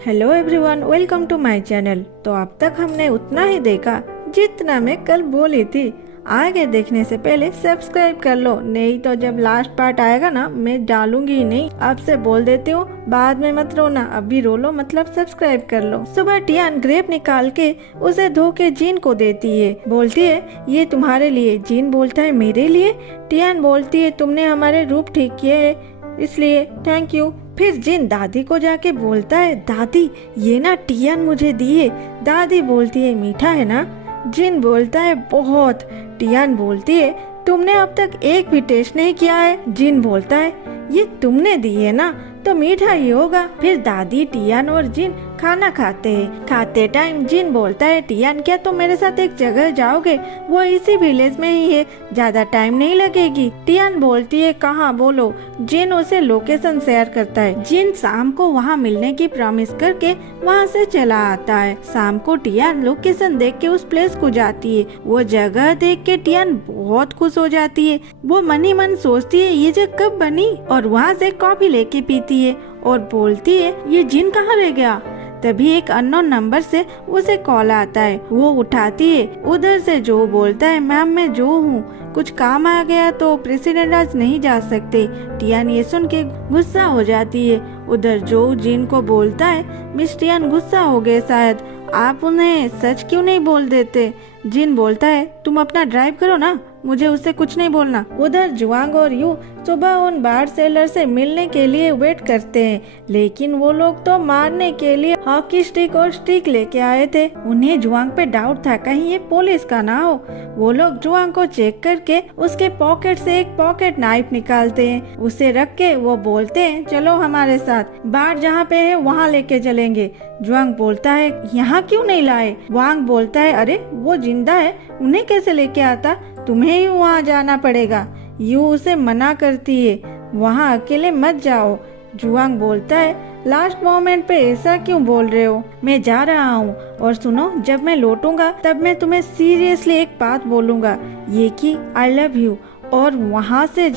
Hello everyone, welcome to my channel. तो अब तक हमने उतना ही देखा जितना मैं कल बोली थी। आगे देखने से पहले सब्सक्राइब कर लो, नहीं तो जब लास्ट पार्ट आएगा ना मैं डालूंगी ही नहीं। आपसे बोल देती हूँ, बाद में मत रोना, अभी रो लो मतलब सब्सक्राइब कर लो। सुबह टियान ग्रेप निकाल के उसे धो के जीन को देती है। बोलती है ये तुम्हारे लिए। जीन बोलता है मेरे लिए। टियान बोलती है तुमने हमारे रूप ठीक किए है इसलिए थैंक यू। फिर जिन दादी को जाके बोलता है दादी ये ना टियान मुझे दी है। दादी बोलती है मीठा है ना। जिन बोलता है बहुत। टियान बोलती है तुमने अब तक एक भी टेस्ट नहीं किया है। जिन बोलता है ये तुमने दी है ना तो मीठा ही होगा। फिर दादी टियान और जिन खाना खाते हैं। खाते टाइम जिन बोलता है टियान क्या तुम मेरे साथ एक जगह जाओगे, वो इसी विलेज में ही है, ज्यादा टाइम नहीं लगेगी। टियान बोलती है कहाँ बोलो। जिन उसे लोकेशन शेयर करता है। जिन शाम को वहाँ मिलने की प्रॉमिस करके वहाँ से चला आता है। शाम को टियान लोकेशन देख के उस प्लेस को जाती है। वो जगह देख के टियान बहुत खुश हो जाती है। वो मन ही मन सोचती है ये जगह कब बनी, और वहाँ से कॉफी लेके पीती है और बोलती है ये जिन कहाँ रह गया। तभी एक अननोन नंबर से उसे कॉल आता है। वो उठाती है। उधर से जो बोलता है मैम मैं जो हूँ, कुछ काम आ गया तो प्रेसिडेंट आज नहीं जा सकते। टियान ये सुन के गुस्सा हो जाती है। उधर जो जिन को बोलता है मिस टियान गुस्सा हो गए शायद, आप उन्हें सच क्यों नहीं बोल देते। जिन बोलता है तुम अपना ड्राइव करो ना, मुझे उससे कुछ नहीं बोलना। उधर जुआंग और यू सुबह उन बार सेलर से मिलने के लिए वेट करते हैं, लेकिन वो लोग तो मारने के लिए हॉकी स्टिक और स्टिक लेके आए थे। उन्हें जुआंग पे डाउट था कहीं ये पुलिस का ना हो। वो लोग जुआंग को चेक करके उसके पॉकेट से एक पॉकेट नाइफ निकालते हैं। उसे रख के वो बोलते हैं चलो हमारे साथ, बार जहाँ पे है वहाँ लेके चलेंगे। जुआंग बोलता है यहाँ क्यों नहीं लाए। वांग बोलता है अरे वो जिंदा है, उन्हें कैसे लेके आता, तुम्हें ही वहाँ जाना पड़ेगा। यू उसे मना करती है वहाँ अकेले मत जाओ। जुआंग बोलता है लास्ट मोमेंट पे ऐसा क्यों बोल रहे हो, मैं जा रहा हूँ। और सुनो जब मैं लौटूंगा तब मैं तुम्हें सीरियसली एक बात बोलूंगा, ये कि आई लव यू। और वहाँ से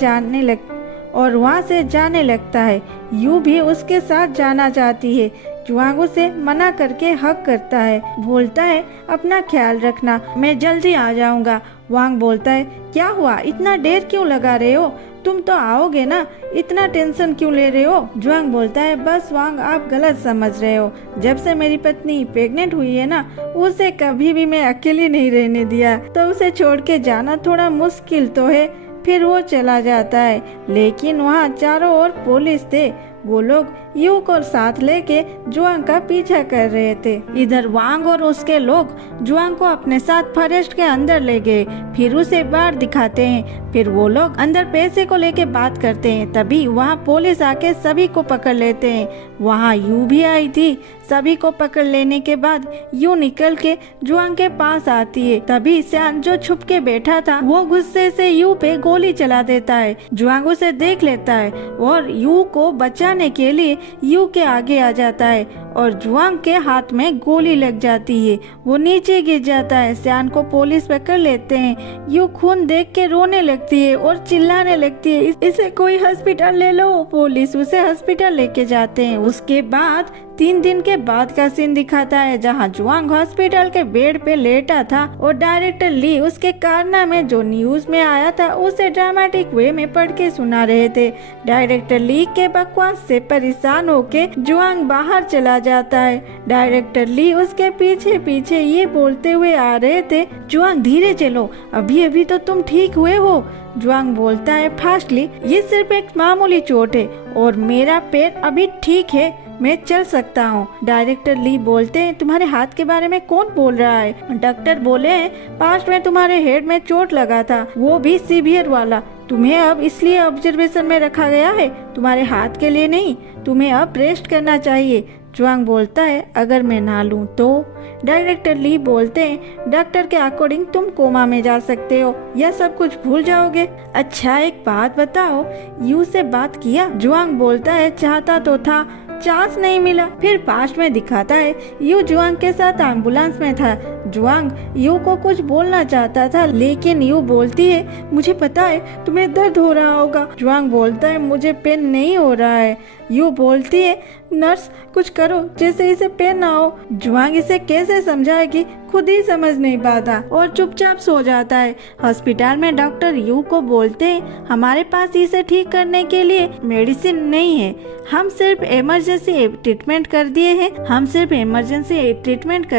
जाने लगता है। यू भी उसके साथ जाना चाहती है। जुआंग उसे मना करके हक करता है। बोलता है अपना ख्याल रखना, मैं जल्दी आ जाऊंगा। वांग बोलता है क्या हुआ, इतना देर क्यों लगा रहे हो, तुम तो आओगे ना, इतना टेंशन क्यों ले रहे हो। जुआंग बोलता है बस वांग आप गलत समझ रहे हो, जब से मेरी पत्नी प्रेग्नेंट हुई है ना उसे कभी भी मैं अकेली नहीं रहने दिया, तो उसे छोड़ के जाना थोड़ा मुश्किल तो है। फिर वो चला जाता है, लेकिन वहाँ चारों ओर पुलिस थे। वो लोग यू को साथ लेके जुआंग का पीछा कर रहे थे। इधर वांग और उसके लोग जुआंग को अपने साथ फॉरेस्ट के अंदर ले गए। फिर उसे बाहर दिखाते हैं। फिर वो लोग अंदर पैसे को लेके बात करते हैं। तभी वहाँ पुलिस आके सभी को पकड़ लेते हैं। वहाँ यू भी आई थी। सभी को पकड़ लेने के बाद यू निकल के जुआंग के पास आती है। तभी सियान जो छुप के बैठा था वो गुस्से से यू पे गोली चला देता है। जुआंग उसे देख लेता है और यू को बचाने के लिए यू के आगे आ जाता है और जुआंग के हाथ में गोली लग जाती है। वो नीचे गिर जाता है। सियान को पुलिस पकड़ लेते हैं। यू खून देख के रोने लगती है और चिल्लाने लगती है इसे कोई हॉस्पिटल ले लो। पुलिस उसे हॉस्पिटल लेके जाते हैं। उसके बाद 3 दिन के बाद का सीन दिखाता है जहां जुआंग हॉस्पिटल के बेड पे लेटा था और डायरेक्टर ली उसके कारनामे जो न्यूज में आया था उसे ड्रामेटिक वे में पढ़ के सुना रहे थे। डायरेक्टर ली के बकवास से परेशान होके जुआंग बाहर चला जाता है। डायरेक्टर ली उसके पीछे पीछे ये बोलते हुए आ रहे थे जुआंग धीरे चलो, अभी अभी तो तुम ठीक हुए हो। जुआंग बोलता है फास्टली ये सिर्फ एक मामूली चोट है और मेरा पैर अभी ठीक है, मैं चल सकता हूँ। डायरेक्टर ली बोलते हैं तुम्हारे हाथ के बारे में कौन बोल रहा है। डॉक्टर बोले हैं पास्ट में तुम्हारे हेड में चोट लगा था, वो भी सीवियर वाला, तुम्हें अब इसलिए ऑब्जर्वेशन में रखा गया है, तुम्हारे हाथ के लिए नहीं, तुम्हें अब रेस्ट करना चाहिए। जुआंग बोलता है अगर मैं ना लूं तो। डायरेक्टर ली बोलते हैं डॉक्टर के अकॉर्डिंग तुम कोमा में जा सकते हो या सब कुछ भूल जाओगे। अच्छा एक बात बताओ, यू से बात किया। जुआंग बोलता है चाहता तो था, चांस नहीं मिला। फिर पास्ट में दिखाता है यू जुआंग के साथ एम्बुलेंस में था। जुआंग यू को कुछ बोलना चाहता था, लेकिन यू बोलती है मुझे पता है तुम्हें दर्द हो रहा होगा। जुआंग बोलता है मुझे पेन नहीं हो रहा है। यू बोलती है, नर्स कुछ करो जैसे इसे पेन ना हो। जुआंग इसे कैसे समझाएगी, खुद ही समझ नहीं पाता और चुपचाप सो जाता है। हॉस्पिटल में डॉक्टर यू को बोलते हैं, हमारे पास इसे ठीक करने के लिए मेडिसिन नहीं है, हम सिर्फ इमरजेंसी ट्रीटमेंट कर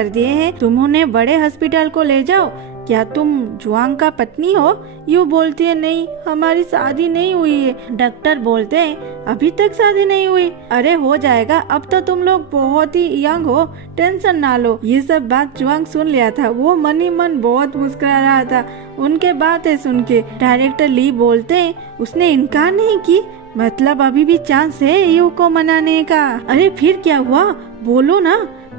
दिए हैं, तुम उन्हें बड़े हॉस्पिटल को ले जाओ। क्या तुम जुआंग का पत्नी हो? यू बोलती है, नहीं हमारी शादी नहीं हुई है। डॉक्टर बोलते हैं, अभी तक शादी नहीं हुई? अरे हो जाएगा, अब तो तुम लोग बहुत ही यंग हो, टेंशन ना लो। ये सब बात जुआंग सुन लिया था, वो मन ही मन बहुत मुस्कुरा रहा था उनके बातें सुन के। डायरेक्टर ली बोलते हैं, उसने इनकार नहीं की, मतलब अभी भी चांस है यू को मनाने का। अरे फिर क्या हुआ, बोलो ना।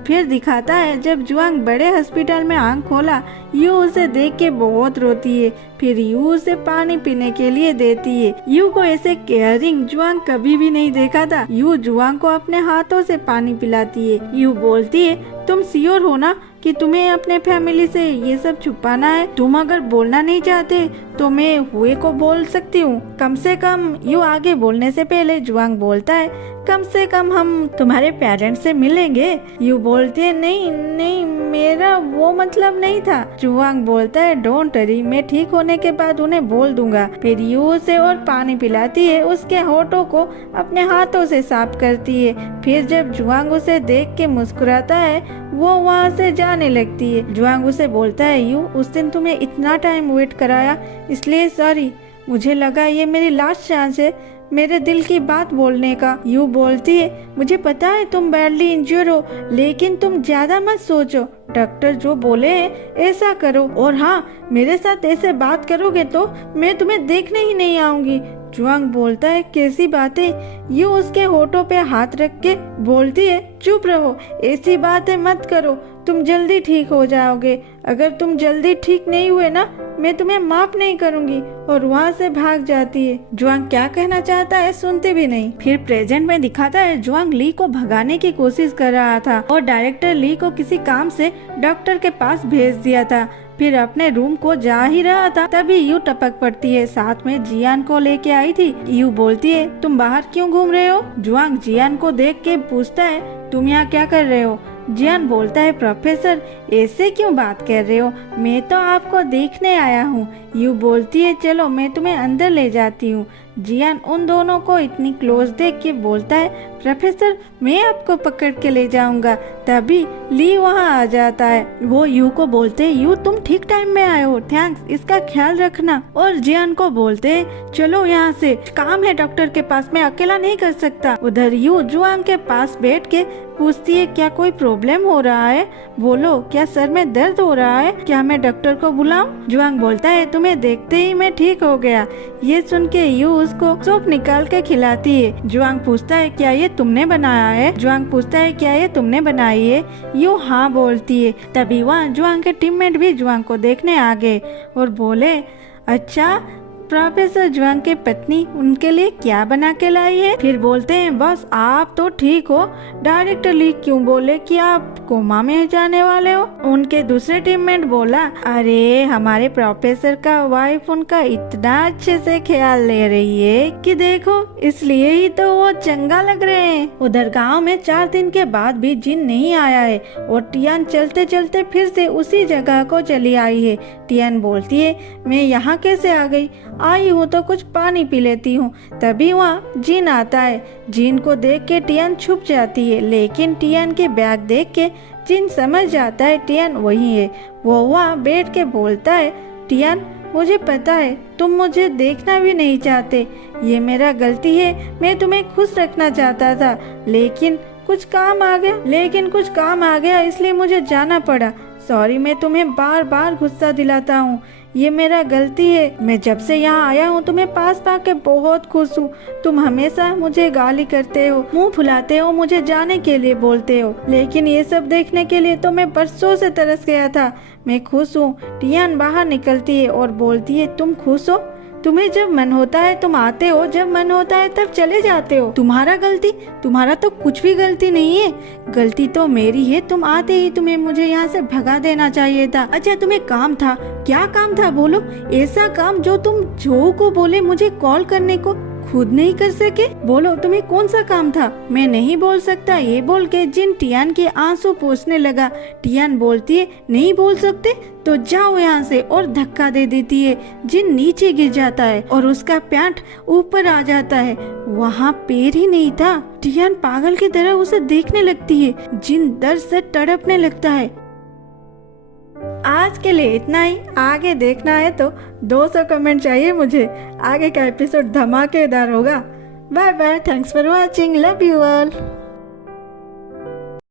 फिर दिखाता है जब जुआंग बड़े हॉस्पिटल में आंख खोला, यू उसे देख के बहुत रोती है। फिर यू उसे पानी पीने के लिए देती है। यू को ऐसे केयरिंग जुआंग कभी भी नहीं देखा था। यू जुआंग को अपने हाथों से पानी पिलाती है। यू बोलती है, तुम श्योर हो ना कि तुम्हें अपने फैमिली से ये सब छुपाना है? तुम अगर बोलना नहीं चाहते तो मैं हुए को बोल सकती हूँ, कम से कम। यू आगे बोलने से पहले जुआंग बोलता है, कम से कम हम तुम्हारे पेरेंट्स से मिलेंगे। यू बोलती है, नहीं नहीं मेरा वो मतलब नहीं था। जुआंग बोलता है, डोंट वरी, मैं ठीक होने के बाद उन्हें बोल दूंगा। फिर यू उसे और पानी पिलाती है, उसके होठों को अपने हाथों से साफ करती है। फिर जब जुआंग उसे देख के मुस्कुराता है, वो वहाँ से जाने लगती है। जुआंग उसे बोलता है, यू उस दिन तुम्हें इतना टाइम वेट कराया इसलिए सॉरी, मुझे लगा ये मेरी लास्ट चांस है मेरे दिल की बात बोलने का। यू बोलती है, मुझे पता है तुम बैडली इंजर्ड हो, लेकिन तुम ज्यादा मत सोचो, डॉक्टर जो बोले हैं ऐसा करो, और हाँ मेरे साथ ऐसे बात करोगे तो मैं तुम्हें देखने ही नहीं आऊंगी। जुआंग बोलता है, कैसी बातें? यू उसके होठों पे हाथ रख के बोलती है, चुप रहो, ऐसी बातें मत करो, तुम जल्दी ठीक हो जाओगे। अगर तुम जल्दी ठीक नहीं हुए ना, मैं तुम्हें माफ नहीं करूंगी, और वहाँ से भाग जाती है। जुआंग क्या कहना चाहता है सुनते भी नहीं। फिर प्रेजेंट में दिखाता है जुआंग ली को भगाने की कोशिश कर रहा था और डायरेक्टर ली को किसी काम से डॉक्टर के पास भेज दिया था। फिर अपने रूम को जा ही रहा था, तभी यू टपक पड़ती है, साथ में जियान को लेके आई थी। यू बोलती है, तुम बाहर क्यों घूम रहे हो? जुआंग जियान को देख के पूछता है, तुम यहाँ क्या कर रहे हो? जियान बोलता है, प्रोफेसर ऐसे क्यों बात कर रहे हो, मैं तो आपको देखने आया हूँ। यू बोलती है, चलो मैं तुम्हें अंदर ले जाती हूँ। जियान उन दोनों को इतनी क्लोज देख के बोलता है, प्रोफेसर मैं आपको पकड़ के ले जाऊंगा। तभी ली वहाँ आ जाता है। वो यू को बोलते, यू तुम ठीक टाइम में आए हो, थैंक्स, इसका ख्याल रखना। और जियान को बोलते, चलो यहाँ से, काम है डॉक्टर के पास, मैं अकेला नहीं कर सकता। उधर यू जुआंग के पास बैठ के पूछती है, क्या कोई प्रॉब्लम हो रहा है? बोलो, क्या सर में दर्द हो रहा है? क्या मैं डॉक्टर को बुलाऊं? जुआंग बोलता है, तुम्हें देखते ही मैं ठीक हो गया। ये सुन के यू उसको सूप निकाल के खिलाती है। जुआंग पूछता है, क्या ये तुमने बनाया है? जुआंग पूछता है, क्या ये तुमने बनाई है? यू हाँ बोलती है। तभी वहाँ जुआंग के टीममेट भी जुआंग को देखने आ गए और बोले, अच्छा प्रोफेसर जुआंग की पत्नी उनके लिए क्या बना के लाई है? फिर बोलते हैं, बस आप तो ठीक हो, डायरेक्टर ली क्यों बोले कि आप कोमा में जाने वाले हो? उनके दूसरे टीममेट बोला, अरे हमारे प्रोफेसर का वाइफ उनका इतना अच्छे से ख्याल ले रही है कि देखो, इसलिए ही तो वो चंगा लग रहे हैं। उधर गांव में 4 दिन के बाद भी जिन नहीं आया है और टियान चलते चलते फिर से उसी जगह को चली आई है। टियान बोलती है, मैं यहाँ कैसे आ गई? आई हूँ तो कुछ पानी पी लेती हूँ। तभी वहाँ जिन आता है। जिन को देख के टियान छुप जाती है, लेकिन टियान के बैग देख के जिन समझ जाता है टियान वही है। वो वहाँ बैठ के बोलता है, टियान मुझे पता है तुम मुझे देखना भी नहीं चाहते, ये मेरा गलती है, मैं तुम्हें खुश रखना चाहता था, लेकिन कुछ काम आ गया इसलिए मुझे जाना पड़ा। सॉरी, मैं तुम्हें बार बार गुस्सा दिलाता हूँ, ये मेरा गलती है। मैं जब से यहाँ आया हूँ तुम्हें पास पाके बहुत खुश हूँ। तुम हमेशा मुझे गाली करते हो, मुंह फुलाते हो, मुझे जाने के लिए बोलते हो, लेकिन ये सब देखने के लिए तो मैं बरसों से तरस गया था। मैं खुश हूँ। टियान बाहर निकलती है और बोलती है, तुम खुश हो? तुम्हें जब मन होता है तुम आते हो, जब मन होता है तब चले जाते हो। तुम्हारा तो कुछ भी गलती नहीं है, गलती तो मेरी है। तुम आते ही तुम्हें मुझे यहाँ से भगा देना चाहिए था। अच्छा तुम्हें काम था, क्या काम था बोलो? ऐसा काम जो तुम जो को बोले मुझे कॉल करने को, खुद नहीं कर सके? बोलो तुम्हें कौन सा काम था? मैं नहीं बोल सकता, ये बोल के जिन टियान के आंसू पोंछने लगा। टियान बोलती है नहीं बोल सकते तो जाओ यहाँ से, और धक्का दे देती है। जिन नीचे गिर जाता है और उसका पैंट ऊपर आ जाता है, वहाँ पैर ही नहीं था। टियान पागल की तरह उसे देखने लगती है। जिन दर्द से तड़पने लगता है। आज के लिए इतना ही। आगे देखना है तो 200 कमेंट चाहिए मुझे। आगे का एपिसोड धमाकेदार होगा। Bye bye, thanks for watching, love you all.